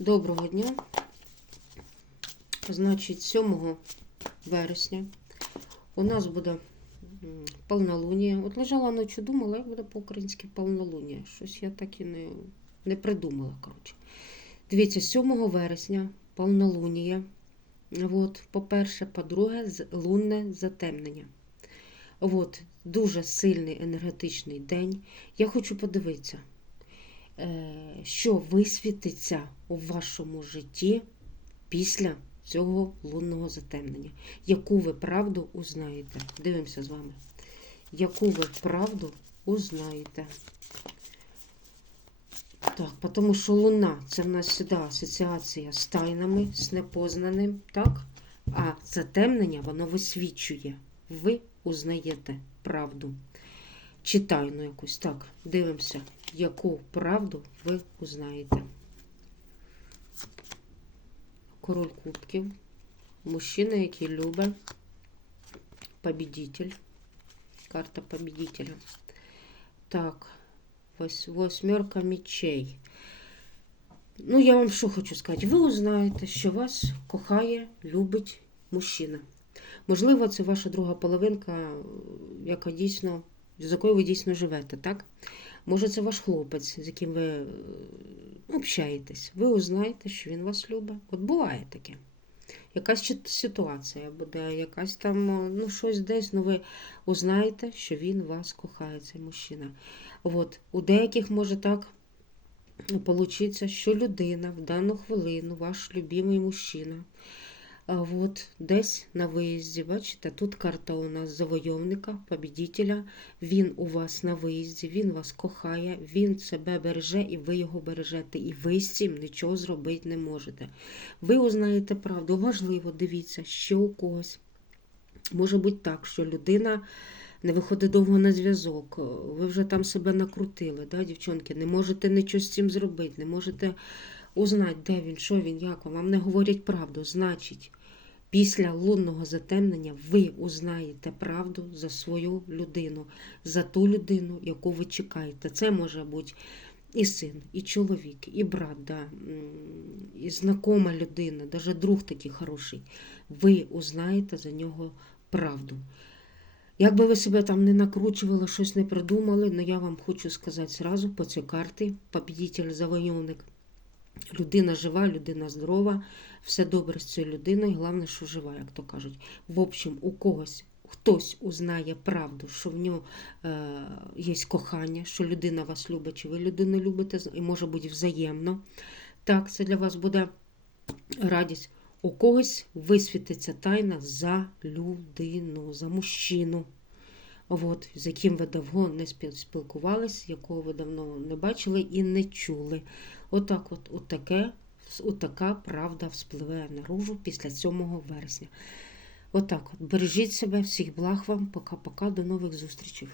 Доброго дня. Значить, 7 вересня у нас буде повнолунія. От лежала ночі, думала, як буде по-українськи повнолунія. Щось я так і не, не придумала. Коротше. Дивіться, 7 вересня повнолунія. От, по-перше, по-друге, лунне затемнення. От, дуже сильний енергетичний день. Я хочу подивитися, що висвітиться у вашому житті після цього лунного затемнення. Яку ви правду узнаєте? Дивимося з вами. Яку ви правду узнаєте? Так, тому що луна це в нас сюди асоціація з тайнами, з непознаним, так? А затемнення воно висвічує. Ви узнаєте правду. Чи тайну якусь. Так, дивимося, яку правду ви узнаєте. Король кубків. Мужчина, який любить. Побідитель. Карта побідителя. Так, вось, восьмерка мечей. Ну, я вам що хочу сказати? Ви узнаєте, що вас кохає, любить мужчина. Можливо, це ваша друга половинка, яка дійсно, з якою ви дійсно живете, так? Може, це ваш хлопець, з яким ви е, общаєтесь. Ви узнаєте, що він вас любить. От буває таке. Якась ситуація буде, якась там, о, ну, щось десь, ну ви узнаєте, що він вас кохає, цей мужчина. От, у деяких може так получиться, що людина в дану хвилину, ваш любимий мужчина, от десь на виїзді, бачите, тут карта у нас завойовника, побідителя. Він у вас на виїзді, він вас кохає, він себе береже і ви його бережете. І ви з цим нічого зробити не можете. Ви узнаєте правду. Важливо, дивіться, що у когось. Може бути так, що людина не виходить довго на зв'язок. Ви вже там себе накрутили, да, дівчонки, не можете нічого з цим зробити, не можете узнати, де він, що він, як. Вам не говорять правду. Значить, після лунного затемнення ви узнаєте правду за свою людину, за ту людину, яку ви чекаєте. Це може бути і син, і чоловік, і брат, да, і знакома людина, навіть друг такий хороший. Ви узнаєте за нього правду. Як би ви себе там не накручували, щось не придумали, але я вам хочу сказати зразу по цій карті, побідитель, завойовник. Людина жива, людина здорова, все добре з цією людиною, головне, що жива, як то кажуть. В общем, у когось хтось узнає правду, що в нього е, є кохання, що людина вас любить, чи ви людину любите, і може бути взаємно. Так, це для вас буде радість. У когось висвітиться тайна за людину, за мужчину. От, з яким ви давно не спіл- спілкувались, якого ви давно не бачили і не чули. Отак, от, от таке, от правда вспливе наружу після 7 вересня. Отак от, бережіть себе, всіх благ вам, пока-пока, до нових зустрічей.